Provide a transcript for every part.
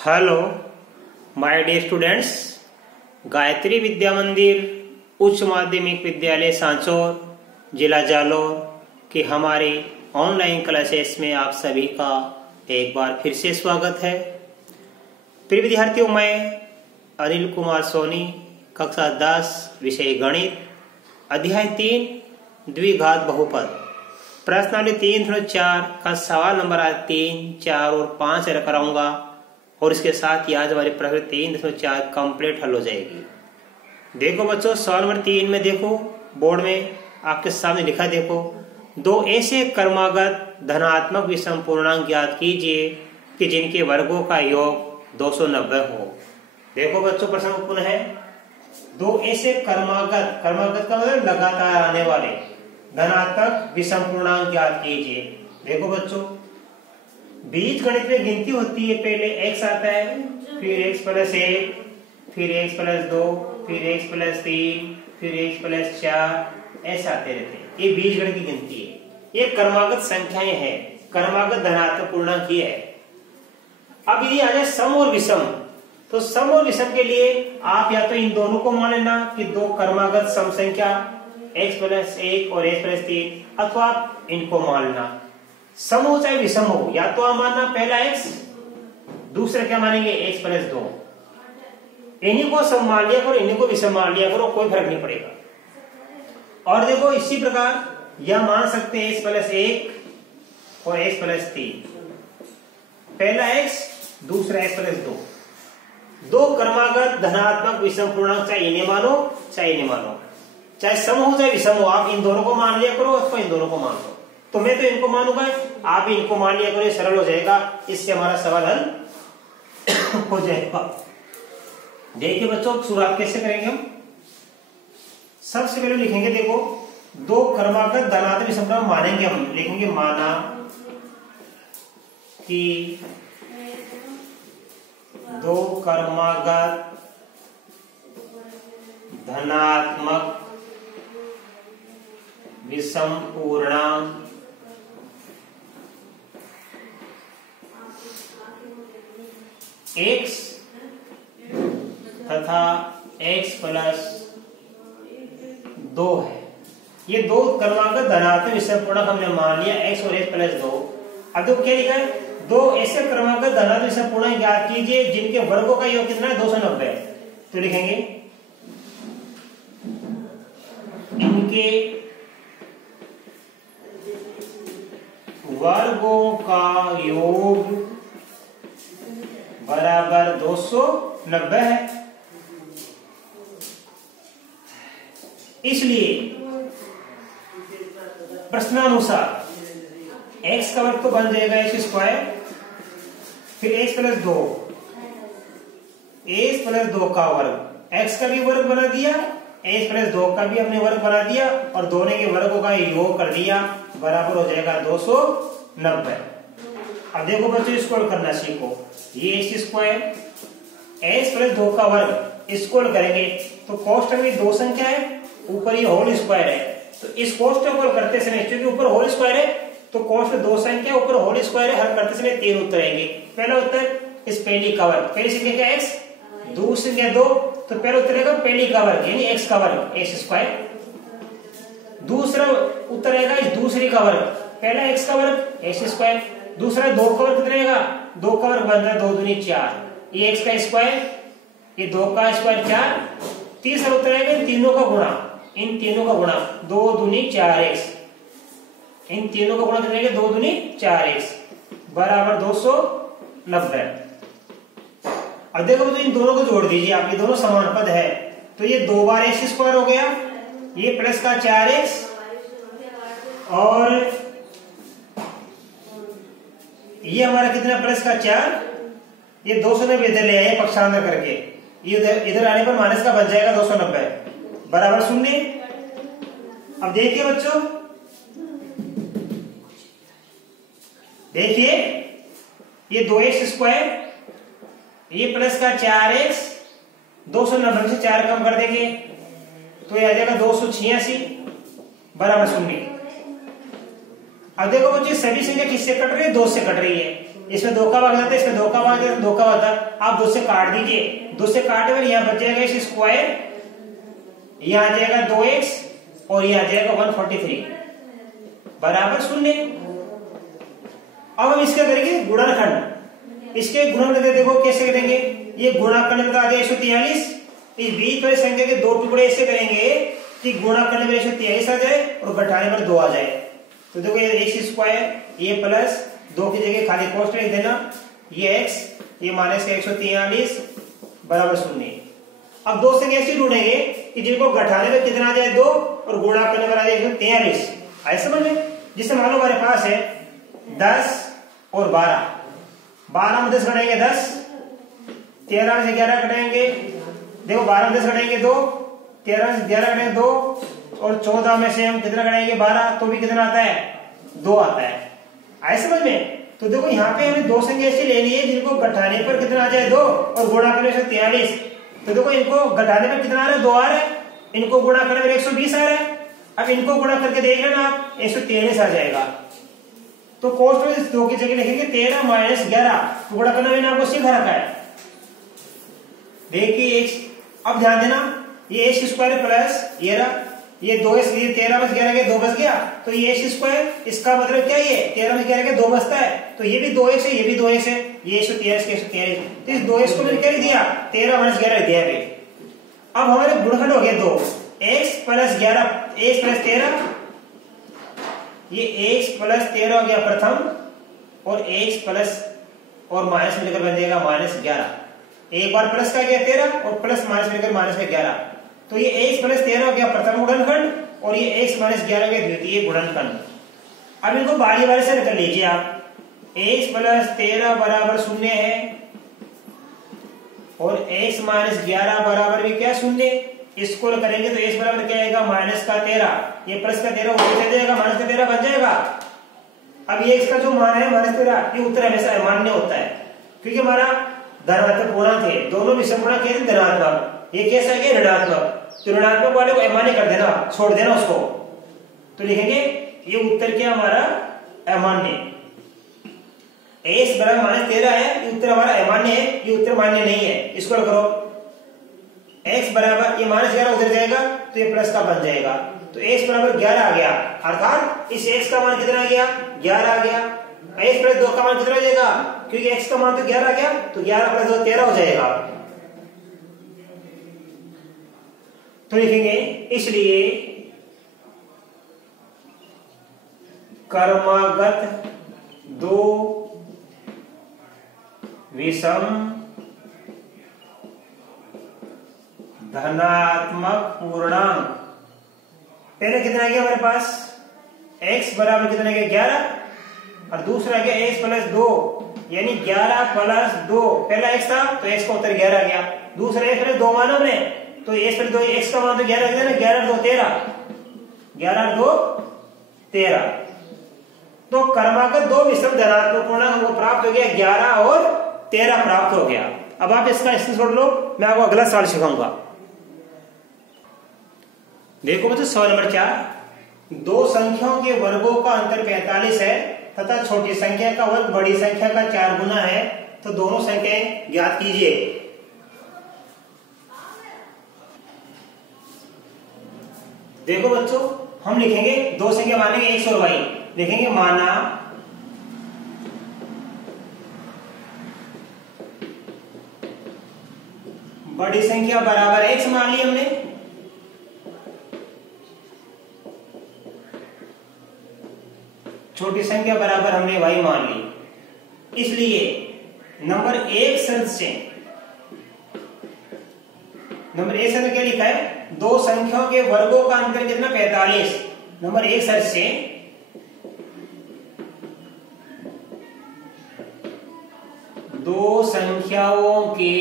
Hello my dear students, Gayatri Vidya Mandir Uchch माध्यमिक विद्यालय सांचौर जिला जालौर के हमारे ऑनलाइन क्लासेस में आप सभी का एक बार फिर से स्वागत है। प्रिय विद्यार्थियों, मैं अनिल कुमार सोनी, कक्षा 10, विषय गणित, अध्याय 3 द्विघात बहुपद, प्रश्नावली 3-4 का सवाल नंबर आज 3, 4 और 5 कराऊंगा और इसके साथ ही आज हमारी प्रश्न 3.4 कंप्लीट हल हो जाएगी। देखो बच्चों, सवाल नंबर 3 में देखो, बोर्ड में आपके सामने लिखा देखो, दो ऐसे क्रमागत धनात्मक विषम पूर्णांक ज्ञात कीजिए कि जिनके वर्गों का योग 290 हो। देखो बच्चों, प्रश्न पुनः है, दो ऐसे क्रमागत का मतलब लगातार आने वाले धनात्मक विषम पूर्णांक ज्ञात कीजिए। देखो बच्चों, बीज गणित में गिनती होती है, पहले x आता है, फिर x + 1, फिर x + 2, फिर x + 3, फिर x + 4, ऐसे आते रहते हैं। ये बीज गणित की गिनती है। ये क्रमागत संख्याएं हैं, क्रमागत धनात्मक पूर्णांक ये है। अब यदि आ जाए सम और विषम, तो सम और विषम के लिए आप या तो इन दोनों को मान लेना कि दो क्रमागत सम संख्या x + 1 और x + 3, अथवा आप इनको मान लेना। सम हो चाहे विषम हो, या तो आप मानना पहला x, दूसरा क्या मानेंगे x + 2। इन्हीं को सम मान लिया करो, इन्हीं को विषम मान लिया करो, कोई फर्क नहीं पड़ेगा। और देखो, इसी प्रकार यह मान सकते हैं x + 1 और x + 3, पहला x, दूसरा x + 2। दो क्रमागत धनात्मक विषम पूर्णांक, चाहे इन्हें मानो चाहे इन्हें मानो, चाहे सम हो चाहे विषम हो, आप इन दोनों को मान लिया करो अथवा इन दोनों को मान लो। तो मैं तो इनको मानूंगा, आप भी इनको मान लिया करो, ये सरल हो जाएगा, इससे हमारा सवाल हल हो जाएगा। देखिए बच्चों, शुरुआत कैसे करेंगे हम। सबसे पहले लिखेंगे, देखो, दो क्रमागत धनात्मक विषम पूर्णांक मानेंगे हम, लिखेंगे माना कि दो क्रमागत धनात्मक विषम पूर्णांक x तथा x + 2 है। ये दो क्रमागत धनात्मक विषम पूर्णांक हमने मान लिया, x और x + 2। अब देखो क्या लिखा है, दो ऐसे क्रमागत धनात्मक विषम पूर्णांक ज्ञात कीजिए जिनके वर्गों का योग कितना है, 290। तो लिखेंगे इनके वर्गों का योग बराबर 290 है। इसलिए प्रश्नानुसार x का वर्ग तो बन जाएगा x², फिर x + 2, x + 2 का वर्ग, x का भी वर्ग बना दिया, x + 2 का भी हमने वर्ग बना दिया, और दोनों के वर्गों का योग कर दिया, बराबर हो जाएगा 290। अब देखो बच्चों, स्क्वायर करना सीखो। ये x², x + 2 का वर्ग स्क्वायर करेंगे तो कोष्ठक में दो संख्या है, ऊपर ये होल स्क्वायर है, तो इस कोष्ठक को करते समय, क्योंकि ऊपर होल स्क्वायर है तो कोष्ठक दो संख्या, ऊपर होल स्क्वायर है, हल करते समय 3 उत्तर आएंगे। पहला उत्तर इस पहली का वर्ग, पहली संख्या क्या x, दूसरी संख्या 2, तो पहला उत्तर आएगा पहली का वर्ग यानी x का वर्ग, x²। दूसरा उत्तर आएगा इस दूसरी का वर्ग, पहला x का वर्ग x², दूसरा 2 का वर्ग कितना आएगा, 2 का वर्ग बन रहा है 2 दूनी 4, ये x का स्क्वायर, ये 2 का स्क्वायर 4। तीसरा उत्तर आएगा इन तीनों का गुणा, इन तीनों का गुणा 2 दूनी 4x, इन तीनों का गुणा कितना आएगा, 2 दूनी 4x बराबर 290। अब देखो तो इन दोनों को जोड़ दीजिए आप, ये दोनों समान पद है, तो ये 2 बार x² हो गया, ये प्लस का 4x, और ये हमारा कितना प्लस का 4, ये 290 इधर ले आए पक्षांतर करके, ये इधर आने पर माइनस का बन जाएगा 290 बराबर 0। अब देखिए बच्चों, देखिए ये 2x², ये प्लस का 4x, 290 से 4 कम कर देंगे तो ये आ जाएगा 286 बराबर 0। अब देखो बच्चे, सभी संख्या किससे कट रही है, 2 से कट रही है, इसमें 2 का भाग जाता है, इसमें 2 का भाग जाता है, 2 का भाग जाता है। आप 2 से काट दीजिए, 2 से काटने पर यहाँ बच जाएगा x स्क्वायर, यहाँ आ जाएगा 2x और यहाँ आ जाएगा 143 बराबर 0। अब हम इसका करेंगे गुणनखंड। इसके गुणनखंड देखो कैसे करेंगे, ये गुणा करने में आ जाए 143, इस बीच वाली संख्या के 2 टुकड़े ऐसे करेंगे कि गुणा करने में 143 आ जाए और घटाने पर 2 आ जाए। तो देखो ये x स्क्वायर, ये प्लस 2 की जगह खाली कॉस्ट लिख देना, ये x, ये माइनस 143 बराबर 0। अब 2 से कैसे ढूंढेंगे कि जिनको घटाने में कितना आ जाए 2 और गुणा करने पर आ जाए 143, आए समझ में। जिससे मान लो हमारे पास है 10 और 12, 12 में 10 घटाएंगे 10, 13 में से 11 घटाएंगे, देखो 12 में 10 घटाएंगे 2, 13 में से 11 घटाएंगे 2 और 14 में से हम कितना घटाएंगे 12, तो भी कितना आता है 2 आता है, आए समझ में। तो देखो यहाँ पे हमें 2 संख्या ऐसी लेनी है जिनको घटाने पर कितना आ जाए 2 और गुणा करने से 43। तो देखो इनको घटाने पर कितना आ रहा है 2 आ रहा है, इनको गुणा करने पर 120 आ रहा है। अब इनको गुणा करके देख लेना आप, 143 आ जाएगा। तो कोष्ठ में 2 की जगह लिखेंगे 13 माइनस 11, गुणा करना मैंने आपको सीखा रखा है। देखिए अब ध्यान देना, ये एक्स स्क्वायर प्लस ये 2x, ये 13 में 11 के 2 बच गया, तो ये एक्स स्क्वायर, इसका मतलब क्या है 13 में 11 के 2 बचता है, तो ये भी 2x है, ये भी 2x है, ये 143 के 143, तो इस 2x को मैंने क्या दिया 13 माइनस 11 दिया है। अब हमारे गुणनखंड हो गया 2, x प्लस 11, x प्लस 13, ये x प्लस 13 हो गया प्रथम और x प्लस और माइनस मिलकर बन जाएगा माइनस 11। एक बार प्लस का गया 13 और प्लस माइनस मिलकर माइनस का 11, तो ये x प्लस 13 हो गया प्रथम गुणनखंड और ये x माइनस 11 हो गया द्वितीय गुणनखंड। अब इनको बारी बारी से कर लीजिए आप, x प्लस 13 बराबर 0 है और x माइनस 11 बराबर भी क्या 0। इसको करेंगे तो x बराबर क्या आएगा माइनस का 13, ये प्लस का 13 ऊपर चल जाएगा, माइनस का 13 बन जाएगा। अब ये इसका जो मान है माइनस 13, ये उत्तर हमेशा अमान्य होता है क्योंकि हमारा धनात्मक पूर्णांक थे, दोनों विषम पूर्णांक थे धनात्मक, ये कैसा है ऋणात्मक, तो ऋणात्मक वाले को अमान्य कर देना, छोड़ देना उसको, तो लिखेंगे ये उत्तर क्या हमारा अमान्य। x बराबर माइनस 13 है, ये उत्तर हमारा अमान्य है, ये उत्तर मान्य नहीं है। इसको करो, x बराबर ये माइनस 11 उधर जाएगा तो ये प्लस का बन जाएगा, तो x बराबर 11 आ गया, अर्थात इस x का मान कितना आ गया 11 आ गया। x प्लस 2 का मान कितना हो जाएगा, क्योंकि x का मान तो 11 आ गया, तो 11 प्लस 2 13 हो जाएगा। तो लिखेंगे इसलिए क्रमागत 2 विषम धनात्मक पूर्णांक, पहले कितना आ गया हमारे पास x बराबर कितना आ गया 11 और दूसरा आ गया x प्लस 2 यानी 11 प्लस 2, पहला x था तो x का उत्तर 11 आ गया, दूसरा x प्लस 2 माना हमने तो x प्लस 2 x का मान तो 11 आ गया ना, 11 2 13, 11 2 13, तो क्रमागत 2 विषम धनात्मक पूर्णांक हमको प्राप्त हो गया 11 और 13 प्राप्त हो गया। अब आप इसका स्क्रीनशॉट लो, मैं आपको अगला सवाल सिखाऊंगा। देखो बच्चों सवाल नंबर 4, 2 संख्याओं के वर्गों का अंतर 45 है तथा छोटी संख्या का वर्ग बड़ी संख्या का 4 गुना है, तो दोनों संख्याएं ज्ञात कीजिए। देखो बच्चों हम लिखेंगे 2 संख्या मानेंगे x और y, लिखेंगे माना बड़ी संख्या बराबर x मान ली हमने, छोटी संख्या बराबर हमने y मान ली। इसलिए नंबर 1 शर्त से, नंबर 1 शर्त क्या लिखा है 2 संख्याओं के वर्गों का अंतर कितना 45, नंबर 1 शर्त से 2 संख्याओं के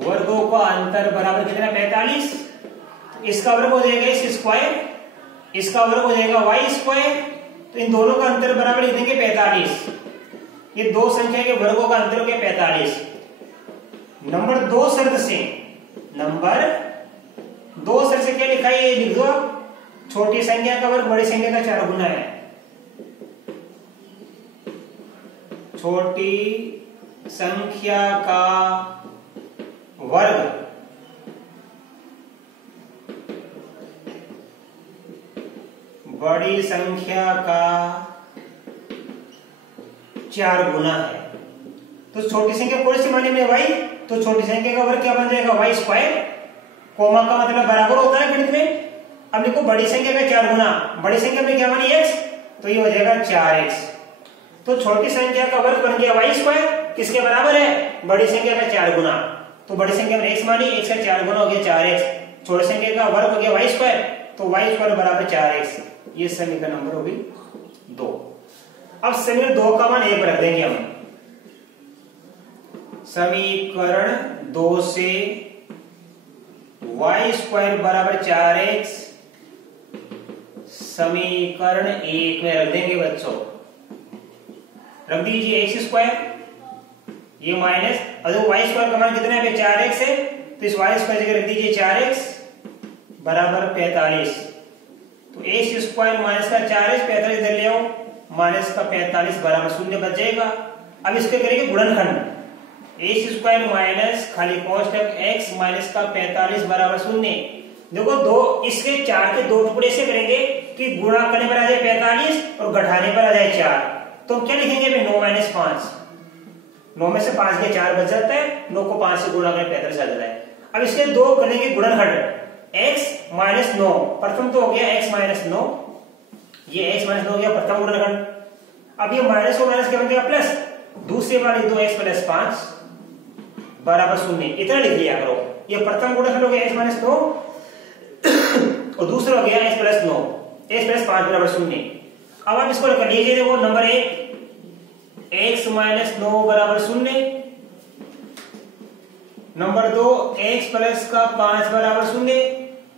वर्गों का अंतर बराबर कितना 45, इसका वर्ग हो जाएगा x स्क्वायर, इसका वर्ग हो जाएगा y स्क्वायर, तो इन दोनों का अंतर बराबर लिख देंगे 45, ये 2 संख्या के वर्गों का अंतर हो गया 45। नंबर 2 शर्त से, नंबर 2 शर्त से क्या लिखा है ये लिख दो आप, छोटी संख्या का वर्ग बड़ी संख्या का 4 गुना है, छोटी संख्या का वर्ग बड़ी संख्या का 4 गुना है। तो छोटी संख्या कौन सी माने में y, तो छोटी संख्या का वर्ग क्या बन जाएगा y स्क्वायर, कोमा का मतलब बराबर होता है गणित में। अब देखो बड़ी संख्या का 4 गुना, बड़ी संख्या में क्या मानी x, तो ये हो जाएगा 4x। तो छोटी संख्या का वर्ग बन गया y स्क्वायर, किसके बराबर है, बड़ी संख्या का 4 गुना। तो बड़ी संख्या में x मानी, x का 4 गुना हो गया 4x, छोटी संख्या का वर्ग हो गया y स्क्वायर, तो y स्क्वायर बराबर 4x। ये समीकरण नंबर होगी 2। अब समीकरण 2 का मान 1 रख देंगे हम। समीकरण 2 से y स्क्वायर बराबर 4x समीकरण 1 में रख देंगे बच्चों। रख दीजिए x स्क्वायर, ये माइनस, और y स्क्वायर का मान कितना है 4x है, तो इस y स्क्वायर जगह रख दीजिए 4x बराबर 45। तो x स्क्वायर माइनस का 4x 45 इधर ले आओ, माइनस का 45 बराबर 0 बच जाएगा। अब इसके करेंगे गुणनखंड, x स्क्वायर माइनस खाली कोष्टक x माइनस का 45 बराबर 0। देखो दो, इसके 4 के 2 टुकड़े से करेंगे कि गुणा करने पर आ जाए 45 और घटाने पर आ जाए 4। तो क्या लिखेंगे 9 माइनस 5, 9 में से 5 के 4 बच जाता है, 9 को 5 से गुणा करें 45 आ जाता है। अब इसके 2 करेंगे गुणनखंड, x माइनस 9, प्रथम तो हो गया x माइनस 9, ये x माइनस 9 हो गया प्रथम गुणनखंड। अब ये माइनस को माइनस क्या बन गया प्लस, दूसरे वाली 2x प्लस 5 बराबर 0, इतना लिख लिया करो। ये प्रथम गुणनखंड हो गया x माइनस 9 और दूसरा हो गया x प्लस 9, x प्लस 5 बराबर 0। अब आप इसको कर लीजिए, देखो नंबर 1 x माइनस 9 बराबर 0, नंबर 2 x प्लस का 5 बराबर 0।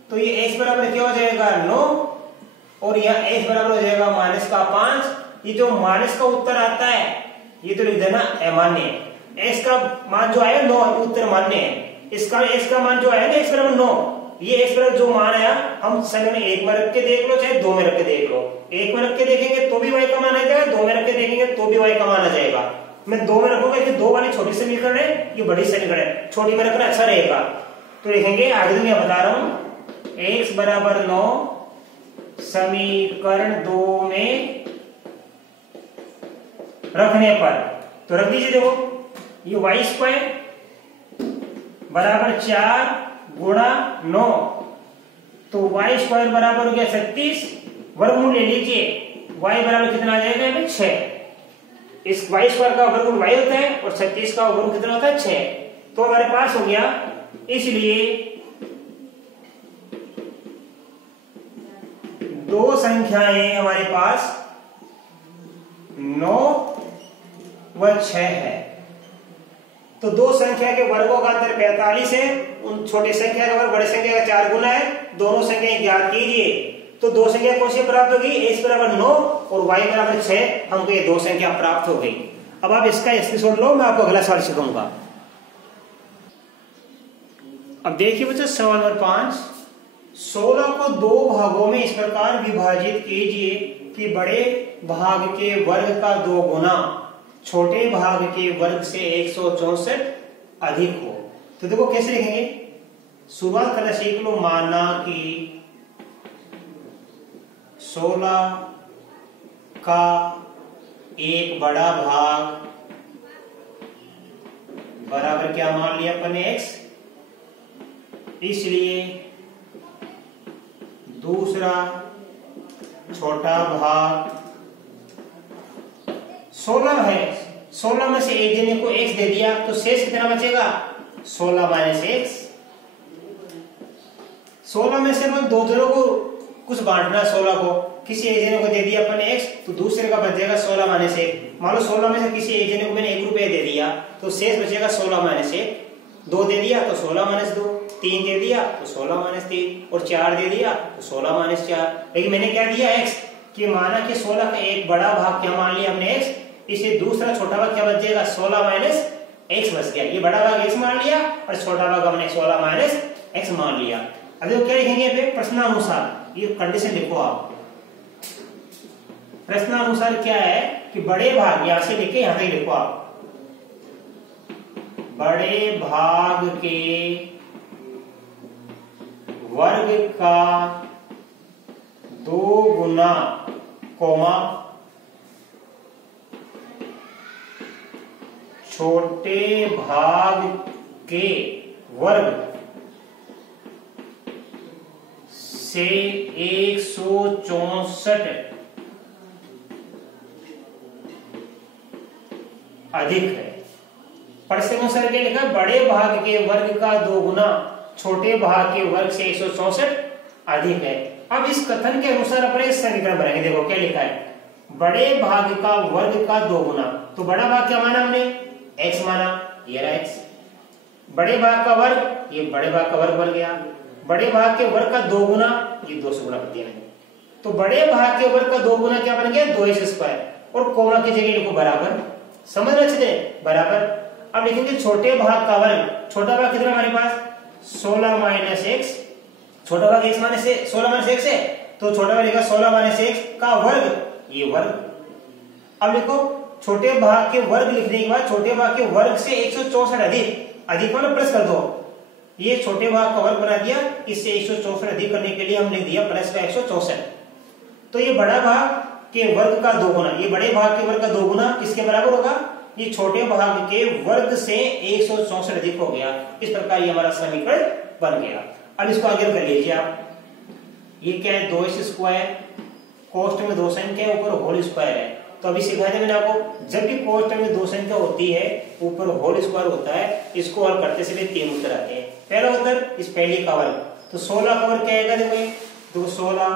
तो ये x बराबर क्या हो जाएगा 9 और यहाँ x बराबर हो जाएगा माइनस का 5। ये जो माइनस का उत्तर आता है ये तो लिख देना अमान्य, x का मान जो आया 9 उत्तर मान्य है, इसका x का मान जो आया ना x बराबर 9, ये x बराबर जो मान आया हम समीकरण 1 में रख के देख लो चाहे 2 में रख के देख लो। 1 में रख के देखेंगे तो भी y का मान आ जाएगा, 2 में रख के देखेंगे तो भी y का मान आ जाएगा। मैं 2 में रखूंगा कि 2 वाली छोटी समीकरण है, ये बड़ी समीकरण है, छोटी में रखना अच्छा रहेगा। तो लिखेंगे आगे मैं बता रहा हूं x बराबर 9 समीकरण 2 में रखने पर, तो रख दीजिए। देखो ये y स्क्वायर बराबर 4 गुणा 9, तो y स्क्वायर बराबर हो गया 36, वर्गमूल ले लीजिए, y बराबर कितना आ जाएगा 6। इस y स्क्वायर का वर्गमूल y होता है और 36 का वर्गमूल कितना होता है 6। तो हमारे पास हो गया, इसलिए दो संख्याएं हमारे पास 9 व 6 है। तो दो संख्या के वर्गों का अंतर 45 है, उन छोटी संख्या का वर्ग बड़ी संख्या का 4 गुना है, दोनों संख्याएं ज्ञात कीजिए। तो दो संख्या कौन सी प्राप्त होगी, x बराबर 9 और y बराबर 6, हमको ये दो संख्या प्राप्त हो गई। अब आप इसका स्क्रीनशॉट लो, मैं आपको अगला सवाल सिखाऊंगा। अब देखिए बच्चों सवाल नंबर 5, 16 को 2 भागों में इस प्रकार विभाजित कीजिए कि बड़े भाग के वर्ग का 2 गुना छोटे भाग के वर्ग से 164 अधिक हो। तो देखो कैसे लिखेंगे, शुरुआत करना सीख लो। माना कि 16 का एक बड़ा भाग बराबर क्या मान लिया अपन ने x, इसलिए दूसरा छोटा भाग 16 है, 16 में से एक जने को x दे दिया तो शेष कितना बचेगा 16 माइनस x। 16 में से अपन दो जनों को कुछ बांटना, 16 को किसी एक जने को दे दिया अपन x, तो दूसरे का बच जाएगा 16 माइनस 1। मान लो 16 में से किसी एक जने को मैंने 1 रुपया दे दिया तो शेष बचेगा 16 माइनस 1। 2 दे दिया तो 16 माइनस 2, 3 दे दिया तो 16 माइनस 3 और 4 दे दिया तो 16 माइनस 4। लेकिन मैंने क्या दिया x, कि माना कि 16 का एक बड़ा भाग क्या मान लिया हमने x, इसे दूसरा छोटा भाग क्या बच जाएगा 16 माइनस x बच गया। ये बड़ा भाग x मान लिया और छोटा भाग हमने 16 माइनस x मान लिया। अब देखो क्या लिखेंगे पे प्रश्नानुसार, ये कंडीशन लिखो आप। प्रश्नानुसार क्या है कि बड़े भाग, यहां से लेके यहां तक लिखो आप, बड़े भाग के वर्ग का 2 गुना कोमा छोटे भाग के वर्ग से 164 अधिक है। प्रश्न क्या लिखा? बड़े भाग के वर्ग का 2 गुना छोटे भाग के वर्ग से 164 अधिक है। अब इस कथन के अनुसार अपने समीकरण बनाएंगे। देखो क्या लिखा है, बड़े भाग का वर्ग का 2 गुना, तो बड़ा भाग क्या माना हमने? x माना, ये रहा x। बड़े भाग का वर्ग, ये बड़े भाग का वर्ग बन गया। बड़े भाग के वर्ग का 2 गुना, ये 2 से गुणा कर दिया मैंने। तो बड़े भाग के वर्ग का 2 गुना क्या बन गया? 2x स्क्वायर, और कोमा की जगह लिखो बराबर। समझ रहे अच्छे? बराबर। अब लिखेंगे छोटे भाग का वर्ग। छोटा भाग कितना हमारे पास? 16 माइनस x। छोटा भाग x माइनस 16 माइनस x है, तो छोटा भाग लिखा 16 माइनस x का वर्ग, ये वर्ग। अब लिखो छोटे भाग के वर्ग लिखने के बाद छोटे भाग के वर्ग से 164 अधिक, अधिक मतलब प्लस कर दो। ये छोटे भाग का वर्ग बना दिया, इससे 164 अधिक करने के लिए हमने दिया प्लस का 164। तो ये बड़ा भाग के वर्ग का 2 गुना, ये बड़े भाग के वर्ग का 2 गुना किसके बराबर होगा? ये छोटे भाग के वर्ग से 164 अधिक हो गया। इस प्रकार ये हमारा समीकरण बन गया। अब इसको आगे कर लीजिए आप। ये क्या है? 2x स्क्वायर, कोष्ठ में 2 संख्या ऊपर होल स्क्वायर है। तो अभी सिखाया था मैंने आपको, जब भी कोष्ठ में 2 संख्या होती है ऊपर होल स्क्वायर होता है, इसको हल करते से 3 उत्तर आते हैं। पहला उत्तर इस पहली का वर्ग, तो 16 का वर्ग क्या आएगा? देखो 16,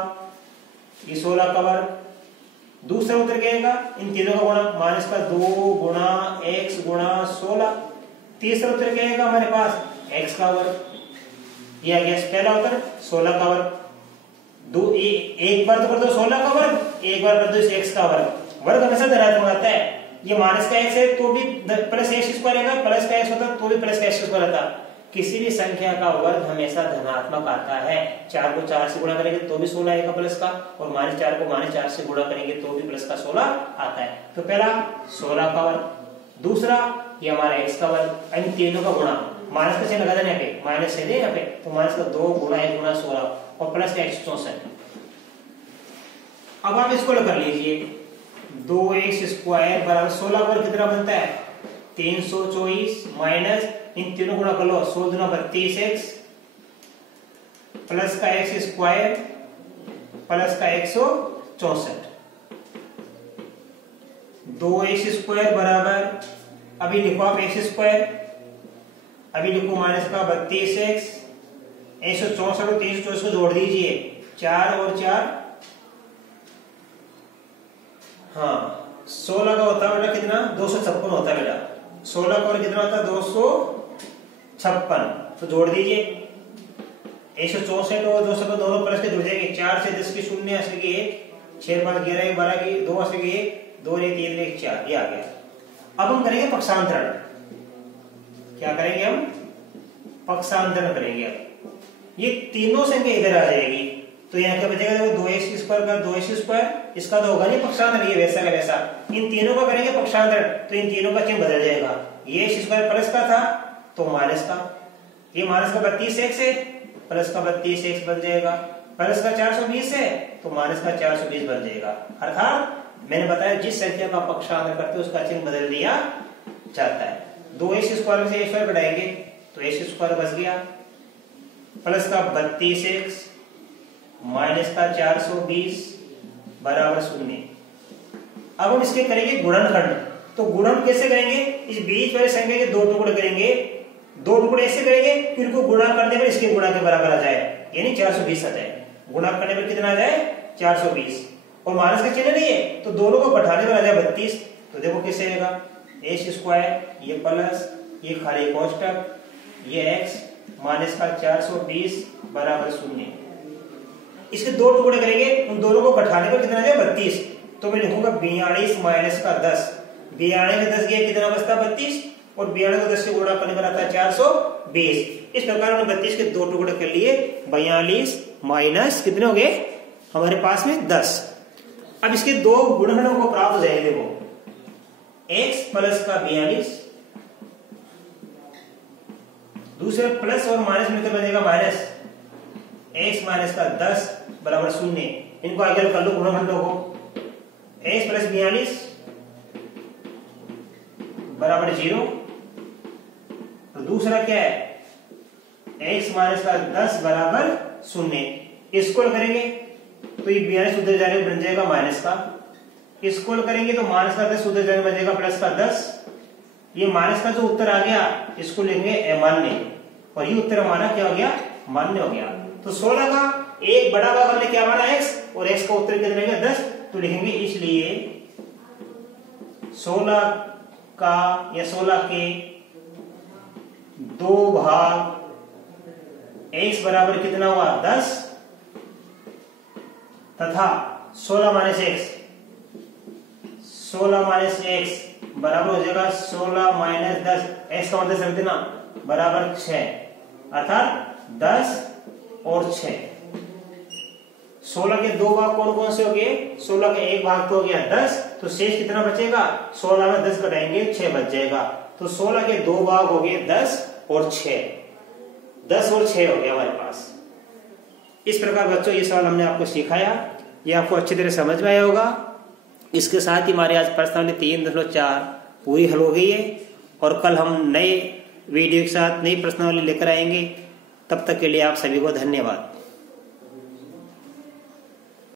ये 16 का वर्ग। दूसरा उत्तर क्या आएगा? इन तीनों का गुणा, माइनस का 2 गुणा x गुणा 16। तीसरा उत्तर क्या आएगा हमारे पास? x का वर्ग। ये आ गया पहला उत्तर 16 का वर्ग। एक बार तो कर दो 16 का वर्ग, एक बार कर दो इस x का वर्ग। वर्ग हमेशा धनात्मक आता है। ये माइनस का x है तो भी प्लस x स्क्वायर आएगा, प्लस का x होता तो भी प्लस का x स्क्वायर आता। किसी भी संख्या का वर्ग हमेशा धनात्मक आता है। 4 को 4 से गुणा करेंगे तो भी 16 आएगा प्लस का, और -4 को -4 से गुणा करेंगे तो भी प्लस का 16 आता है। तो पहला 16 का वर्ग, दूसरा ये हमारा x का वर्ग। इन तीनों का गुणा, माइनस का चिन्ह लगा देना, यहाँ पे माइनस से दे यहाँ पे, तो माइनस का 2 गुणा 1 गुणा 16 और प्लस का 164। अब आप इसको कर लीजिए, 2x स्क्वायर बराबर 16 वर्ग कितना बनता है? 324 माइनस इन तीनों गुणा कर लो, 16 दूना 32x प्लस का x स्क्वायर प्लस का 164। 2x स्क्वायर बराबर, अभी लिखो आप x स्क्वायर, अभी लिखो माइनस का 32x, 164 और 324 को जोड़ दीजिए, 4 और 4, हाँ 16 का होता है बेटा कितना? 256 होता है बेटा। 16 का और कितना होता है? 256। तो जोड़ दीजिए 164 और 256 दोनों प्लस के जुड़ जाएंगे। 4 से 10 की 0 असर की 1, 6 5 11 12 की 2 असर की 1, 2 3 1 4, ये आ गया। अब हम करेंगे पक्षांतरण। क्या करेंगे हम? पक्षांतरण करेंगे। अब ये तीनों संख्या इधर आ जाएगी, तो यहाँ क्या बचेगा? देखो 2x स्क्वायर का 2x स्क्वायर, इसका तो होगा नहीं पक्षांतर, ये वैसा का वैसा। इन तीनों का करेंगे पक्षांतर, तो इन तीनों का चिन्ह बदल जाएगा। ये x स्क्वायर प्लस का था तो माइनस का, ये माइनस का 32x है, प्लस का 32x बन जाएगा, प्लस का 420 है तो माइनस का 420 बन जाएगा। अर्थात मैंने बताया जिस संख्या का पक्षांतर करते हैं उसका चिन्ह बदल दिया जाता है। 2x स्क्वायर से x स्क्वायर बढ़ाएंगे तो x स्क्वायर बच गया, प्लस का 32x माइनस का 420 बराबर 0। अब हम इसके करेंगे गुणनखंड। तो गुणन कैसे करेंगे? इस बीच वाले संख्या के 2 टुकड़े करेंगे, 2 टुकड़े ऐसे करेंगे कि इनको गुणा करने पर इसके गुणा के बराबर आ जाए, यानी 420 आ जाए। गुणा करने पर कितना आ जाए? 420, और माइनस का चिन्ह नहीं है तो दोनों को बढ़ाने पर आ जाए 32। तो देखो कैसे आएगा? x स्क्वायर, ये प्लस, ये खाली कोष्टक, ये x माइनस का 420 बराबर 0। इसके 2 टुकड़े करेंगे, उन दोनों को घटाने पर कितना आ जाए? 32। तो मैं लिखूंगा 42 माइनस का 10। 42 में 10 गया कितना बचता? 32, और 42 को 10 से गुणा करने पर आता है 420। इस प्रकार हमने 32 के 2 टुकड़े कर लिए। 42 माइनस कितने हो गए हमारे पास में? 10। अब इसके 2 गुणनखंडों को प्राप्त हो जाएंगे। देखो x प्लस का 42, दूसरे प्लस और माइनस में बनेगा माइनस x माइनस का 10 बराबर 0। इनको आगे कर लो गुणनखंडों को। x प्लस 42 बराबर 0, तो दूसरा क्या है x माइनस का 10 बराबर 0। इसको करेंगे तो ये 42 उधर जाने बन जाएगा माइनस का, इसको करेंगे तो माइनस का 10 उधर जाने बन जाएगा प्लस का 10। ये माइनस का जो उत्तर आ गया इसको लेंगे अमान्य, और ये उत्तर हमारा क्या हो गया मान्य हो गया। तो 16 का एक बड़ा भाग हमने क्या माना x, और x का उत्तर कितना रहेगा 10, तो लिखेंगे इसलिए 16 का या 16 के 2 भाग x बराबर कितना हुआ 10, तथा 16 माइनस x बराबर हो जाएगा 16 माइनस 10, x का मतलब समझ देना बराबर 6, अर्थात 10 और 6। 16 के 2 भाग कौन कौन से हो गए, 16 का एक भाग तो हो गया 10, तो शेष कितना बचेगा 16 में 10 घटाएंगे 6 बच जाएगा। तो 16 के 2 भाग हो गए 10 और 6, 10 और 6 हो गया हमारे पास। इस प्रकार बच्चों ये सवाल हमने आपको सिखाया, ये आपको अच्छी तरह समझ में आया होगा। इसके साथ ही हमारे आज प्रश्नावली 3.4 पूरी हल हो गई है, और कल हम नए वीडियो के साथ नई प्रश्नावली लेकर आएंगे। तब तक के लिए आप सभी को धन्यवाद।